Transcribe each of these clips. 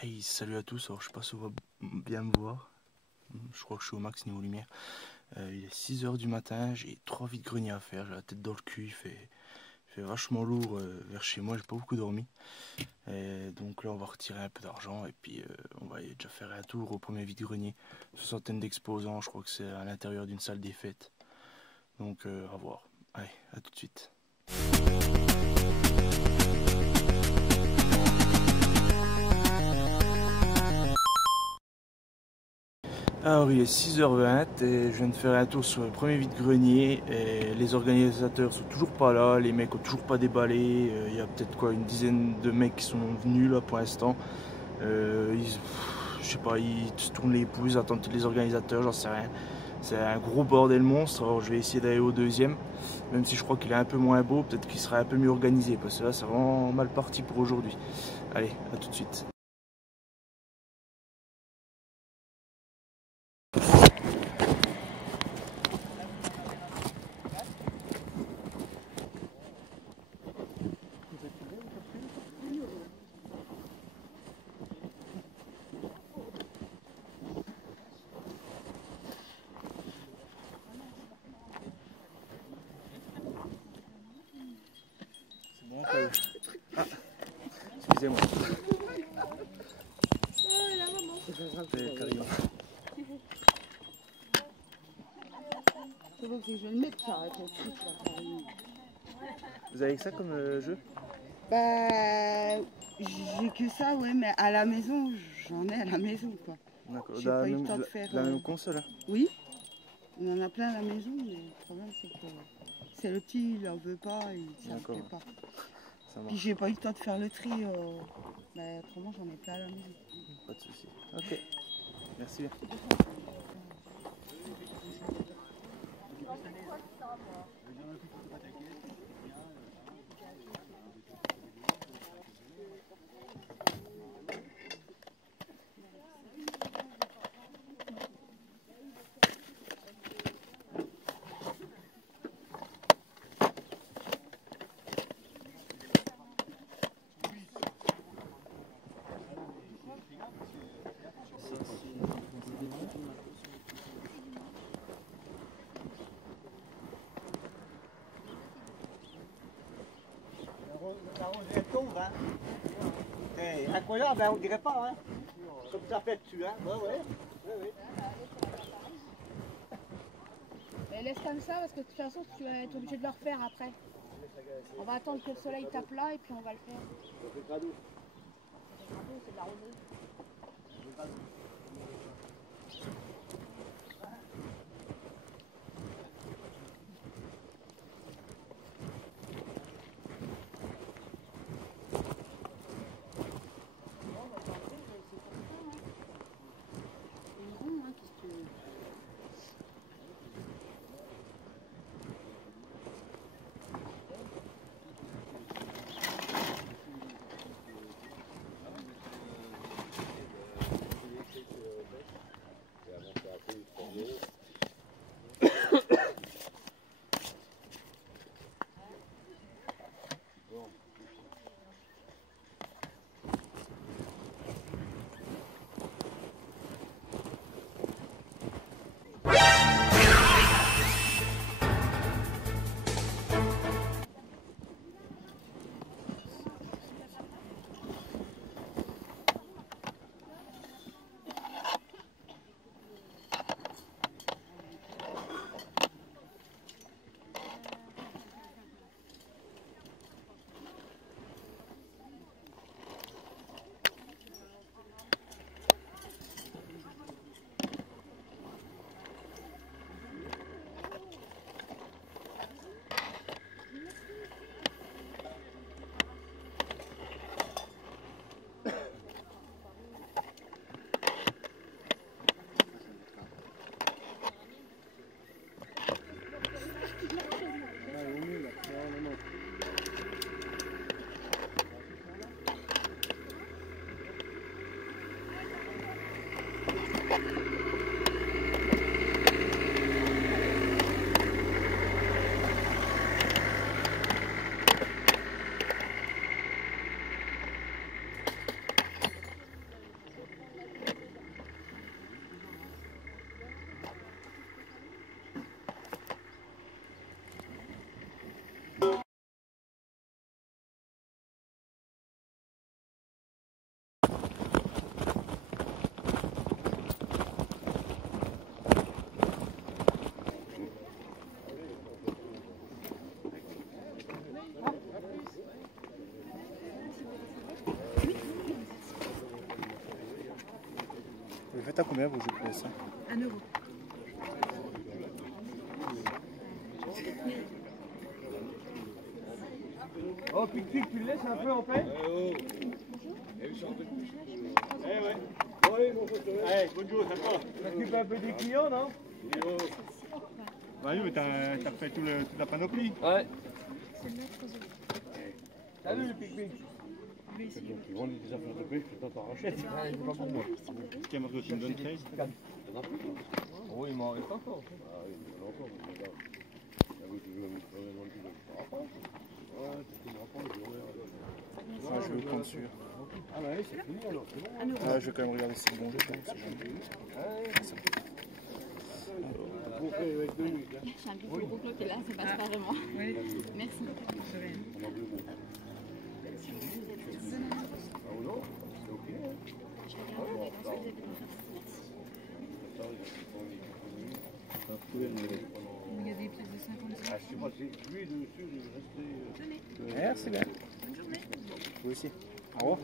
Hey, salut à tous, alors je sais pas si on va bien me voir, je crois que je suis au max niveau lumière. Il est 6 h du matin, j'ai 3 vides-greniers à faire, j'ai la tête dans le cul, il fait vachement lourd vers chez moi, j'ai pas beaucoup dormi. Et donc là on va retirer un peu d'argent et puis on va aller déjà faire un tour au premier vide-grenier. 60 d'exposants, je crois que c'est à l'intérieur d'une salle des fêtes. Donc à voir. Allez, à tout de suite. Alors il est 6 h 20 et je viens de faire un tour sur le premier vide-grenier et les organisateurs sont toujours pas là, les mecs ont toujours pas déballé, il y a peut-être quoi une dizaine de mecs qui sont venus là pour l'instant. Je sais pas, ils se tournent les pouces, attendent les organisateurs, j'en sais rien. C'est un gros bordel monstre, alors je vais essayer d'aller au deuxième, même si je crois qu'il est un peu moins beau, peut-être qu'il sera un peu mieux organisé parce que là c'est vraiment mal parti pour aujourd'hui. Allez, à tout de suite. Ah, excusez-moi. C'est carrément. C'est bon, que je vais le mettre ça avec le truc là. Vous avez que ça comme jeu? Bah, j'ai que ça, ouais, mais à la maison, j'en ai à la maison, quoi. D'accord. J'ai pas eu le temps de faire. La même console? Oui, on en a plein à la maison, mais le problème c'est que c'est le petit, il en veut pas, ça ne plaît pas. Ça marche. Puis j'ai pas eu le temps de faire le tri, bah, autrement j'en ai plein à la maison. Pas de soucis. Ok, merci bien. La rose elle tombe, hein. C'est incroyable, hein, on dirait pas, hein. Comme ça fait dessus, hein. Ouais. Mais laisse comme ça parce que de toute façon tu vas être obligé de le refaire après. On va attendre que le soleil tape là et puis on va le faire. C'est cadeau. C'est de la rosée. faites à combien vos jeux de PS5? 1 €. Oh, pique-pique, tu le laisses un peu en paix? Allez, bonne journée, ça va. T'occupes un peu des clients, non? Bah oui, mais t'as fait toute la panoplie. Ouais. Salut, le pique-pique. Ils vendent des affaires de pêche, toi t'en rachètes. C'est pas pour moi. Tiens, Marco, tu me donnes 13. Oui, il m'en reste encore. Ah oui, il m'en reste encore. Ah, je vais au prendre celui-là. Ah ouais, c'est fini alors, c'est bon. Ah, je vais quand même regarder si c'est bon jeu, si jamais. J'ai un petit peu gros qui est là, ça passe pas vraiment. Merci. Il y a des pièces de 50 cents. Ah, je sais pas, c'est lui dessus, de rester. Merci bien. Bonne journée. Vous aussi. Au revoir.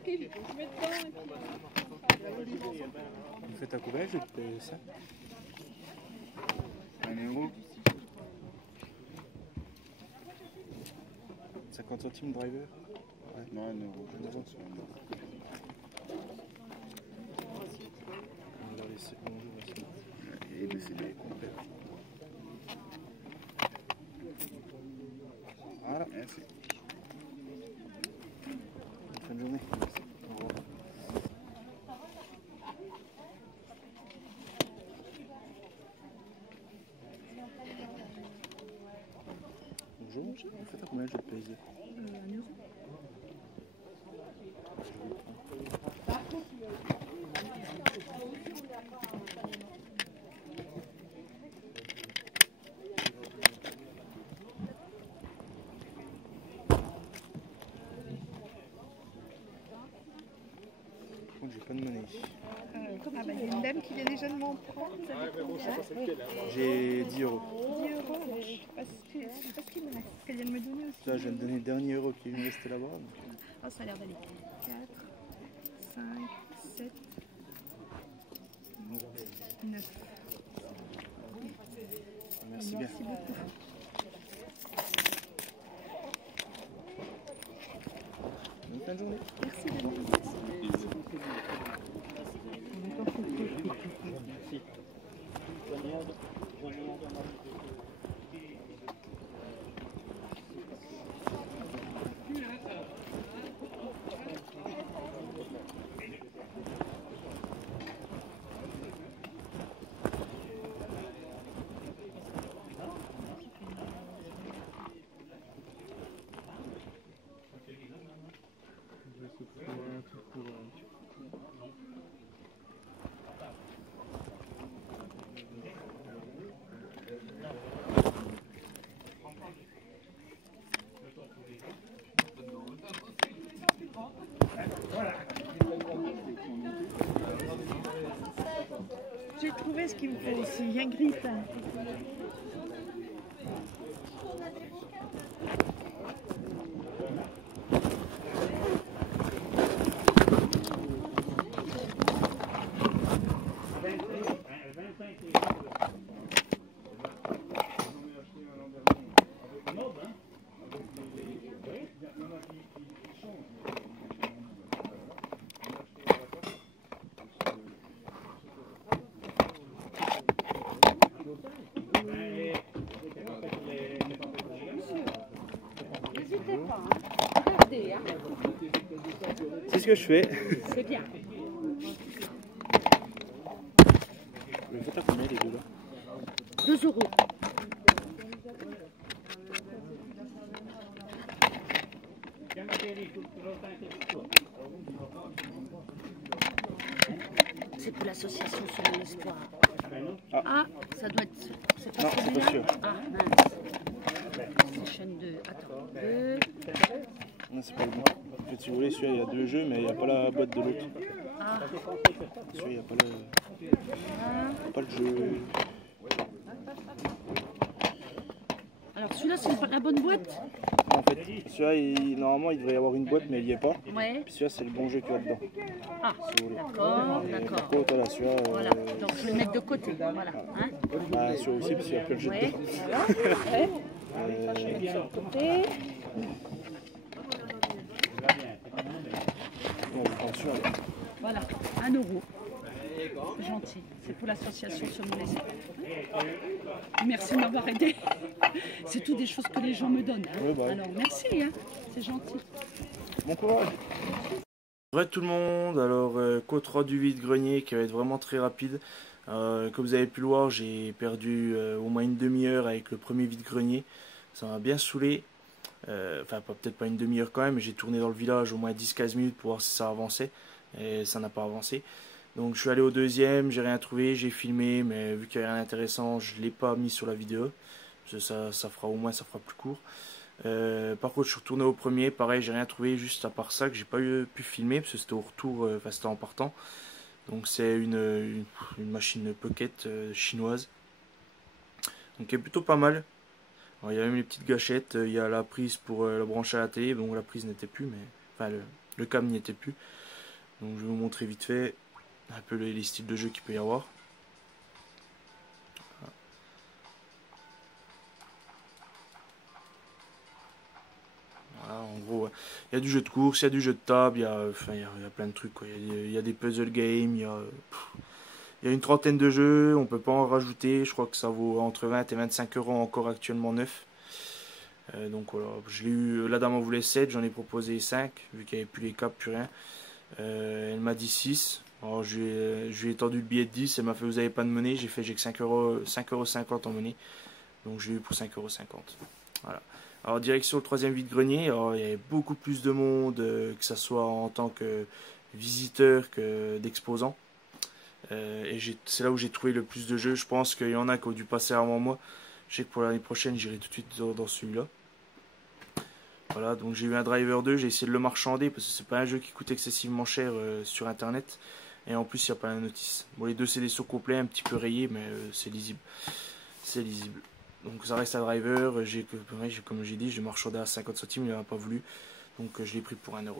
Je mets dedans et puis... Vous faites à combien jeu de PS5? 1 €. 50 centimes driver? Ouais. Non, 1 €. 1 €, c'est 1 €. On va leur laisser le bon jeu aussi. Et des CD complets. Voilà, merci. Bonne fin de journée. Au revoir. Bonjour, vous faites à combien le jeu de PSG? 1 €. Par contre, j'ai pas de monnaie. Ah bah, il y a une dame qui vient déjà de m'en prendre. Vous avez combien? J'ai 10 €. 10 €, mais je sais pas ce qu'il me reste. Ce qu'elle vient de me donner aussi. Ça, je viens de donner le dernier euro qui me restait là-bas. Ah, ça a l'air d'aller. 4, 5, 7, 9. Merci bien. Merci beaucoup. Bonne fin de journée. Merci de nous. J'ai trouvé ce qu'il me faut aussi. Il y a un grille-pain. C'est ce que je fais. C'est bien. Mais faites à combien les deux là? 2 €. C'est pour l'association sur l'espoir. Ah, ça doit être. C'est pas Non, c'est celui-là. pas sûr. Ah, mince. C'est chaîne 2. Attends. 2. Non, c'est pas le bon. En fait, si vous voulez, celui-là, il y a 2 jeux, mais il n'y a pas la boîte de l'autre. Ah. Celui-là, il n'y a pas le jeu. Alors celui-là, c'est la bonne boîte? En fait, celui-là, normalement, il devrait y avoir une boîte, mais il n'y est pas. Ouais. Puis celui-là, c'est le bon jeu qu'il y a dedans. Ah, Si vous voulez. d'accord, Et d'accord. par contre, voilà, celui-là. Voilà, donc je vais le mettre de côté. Voilà. Hein? Bah, celui-là aussi, parce qu'il y a plein de jeux Ouais. dedans. Voilà. Ouais. Je vais mettre ça de côté. Non, je prends celui-là. Voilà, 1 €. Gentil. C'est pour l'association sur mon espoir. Merci de m'avoir aidé. C'est tout des choses que les gens me donnent. Hein. Oui, bah oui. Alors merci, hein. C'est gentil. Bon courage. Bonjour tout le monde, alors compte rendu vide-grenier qui va être vraiment très rapide. Comme vous avez pu le voir, j'ai perdu au moins une demi-heure avec le premier vide-grenier. Ça m'a bien saoulé. Enfin, peut-être pas une demi-heure quand même, mais j'ai tourné dans le village au moins 10-15 minutes pour voir si ça avançait. Et ça n'a pas avancé. Donc je suis allé au deuxième, j'ai rien trouvé, j'ai filmé, mais vu qu'il n'y avait rien d'intéressant, je ne l'ai pas mis sur la vidéo. Parce que ça fera au moins, ça fera plus court. Par contre, je suis retourné au premier, pareil, j'ai rien trouvé, juste à part ça que j'ai pas pu filmer, parce que c'était au retour, enfin c'était en partant. Donc c'est une machine pocket chinoise. Donc elle est plutôt pas mal. Alors, il y a même les petites gâchettes, il y a la prise pour la brancher à la télé, bon la prise n'était plus, mais enfin le câble n'y était plus. Donc je vais vous montrer vite fait un peu les styles de jeu qu'il peut y avoir. Voilà, en gros, il y a du jeu de course, il y a du jeu de table, il y a plein de trucs, quoi. Il y a des puzzle games, il y a une trentaine de jeux, on peut pas en rajouter, je crois que ça vaut entre 20 et 25 € encore actuellement neuf. Donc voilà, je l'ai eu, la dame en voulait 7, j'en ai proposé 5, vu qu'il n'y avait plus les câbles, plus rien. Elle m'a dit 6. Alors je lui ai tendu le billet de 10, elle m'a fait vous avez pas de monnaie, j'ai que 5,50 € en monnaie. Donc je l'ai eu pour 5,50 €. Voilà. Alors direction le troisième vide-grenier, alors il y avait beaucoup plus de monde, que ce soit en tant que visiteur que d'exposant. Et c'est là où j'ai trouvé le plus de jeux, je pense qu'il y en a qui ont dû passer avant moi. Je sais que pour l'année prochaine j'irai tout de suite dans celui-là. Voilà, donc j'ai eu un Driver 2, j'ai essayé de le marchander parce que c'est pas un jeu qui coûte excessivement cher sur internet. Et en plus il n'y a pas la notice. Bon, les deux CD sont complets, un petit peu rayés, mais c'est lisible. C'est lisible. Donc ça reste un Driver, comme j'ai dit, j'ai marchandé à 50 centimes, il n'a pas voulu. Donc je l'ai pris pour 1 €.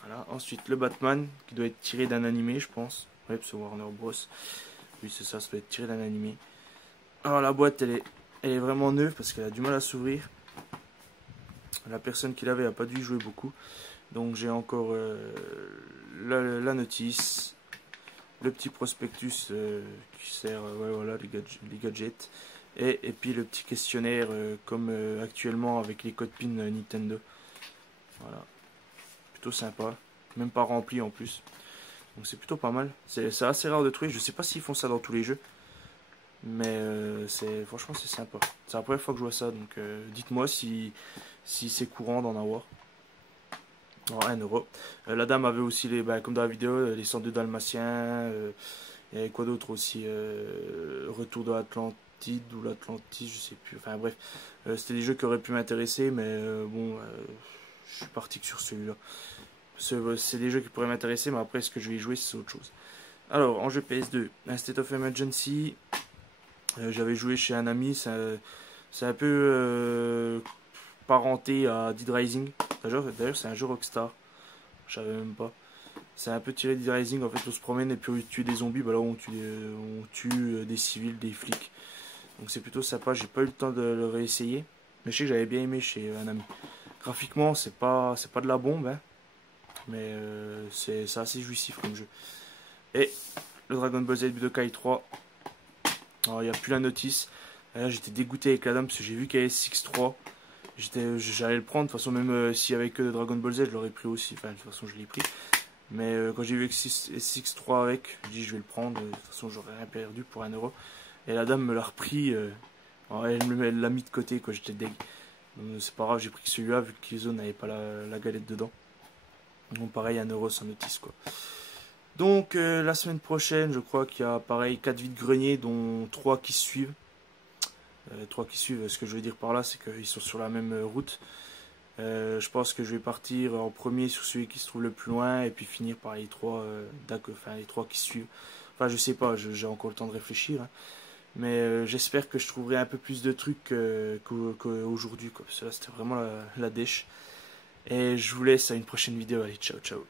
Voilà. Ensuite le Batman, qui doit être tiré d'un animé je pense. Ouais, c'est Warner Bros. Oui c'est ça, ça doit être tiré d'un animé. Alors la boîte elle est vraiment neuve parce qu'elle a du mal à s'ouvrir. La personne qui l'avait n'a pas dû y jouer beaucoup. Donc j'ai encore la notice, le petit prospectus qui sert, ouais, voilà, les gadgets. Et puis le petit questionnaire comme actuellement avec les codes PIN Nintendo. Voilà. Plutôt sympa. Même pas rempli en plus. Donc c'est plutôt pas mal. C'est assez rare de trouver. Je sais pas s'ils font ça dans tous les jeux. Mais franchement c'est sympa. C'est la première fois que je vois ça. Donc dites-moi si c'est courant d'en avoir. Alors, 1 €. La dame avait aussi, comme dans la vidéo, les 102 Dalmatiens. Il y avait quoi d'autre aussi, Retour de l'Atlantide ou l'Atlantide, je sais plus. Enfin bref, c'était des jeux qui auraient pu m'intéresser, mais bon, je suis parti que sur celui-là. C'est des jeux qui pourraient m'intéresser, mais après, ce que je vais y jouer, c'est autre chose. Alors, en jeu PS2, un State of Emergency. J'avais joué chez un ami, c'est un peu parenté à Dead Rising. D'ailleurs, c'est un jeu Rockstar. Je savais même pas. C'est un peu tiré de Dead Rising. En fait, on se promène et puis on tue des zombies. Bah là, on tue des civils, des flics. Donc c'est plutôt sympa. J'ai pas eu le temps de le réessayer. Mais je sais que j'avais bien aimé chez un ami. Graphiquement, c'est pas de la bombe, hein. Mais c'est assez jouissif comme jeu. Et le Dragon Ball Z Budokai 3. Alors il n'y a plus la notice. Là j'étais dégoûté avec la dame parce que j'ai vu qu'il y avait 6-3. j'allais le prendre. De toute façon, même s'il y avait que Dragon Ball Z, je l'aurais pris aussi. Enfin, de toute façon, je l'ai pris. Mais quand j'ai vu SX3 avec, je dis je vais le prendre. De toute façon, j'aurais rien perdu pour 1 euro. Et la dame me l'a repris. Elle l'a mis de côté, quoi. J'étais deg. C'est pas grave, j'ai pris que celui-là vu que Killzone n'avait pas la galette dedans. Donc pareil, 1 euro sans notice, quoi. Donc la semaine prochaine, je crois qu'il y a pareil 4 vides-greniers, dont 3 qui se suivent. 3 qui suivent, ce que je veux dire par là, c'est qu'ils sont sur la même route. Je pense que je vais partir en premier sur celui qui se trouve le plus loin et puis finir par les 3 les 3 qui suivent. Enfin, je sais pas, j'ai encore le temps de réfléchir. Hein. Mais j'espère que je trouverai un peu plus de trucs qu'aujourd'hui. Parce que là, c'était vraiment la dèche. Et je vous laisse à une prochaine vidéo. Allez, ciao, ciao.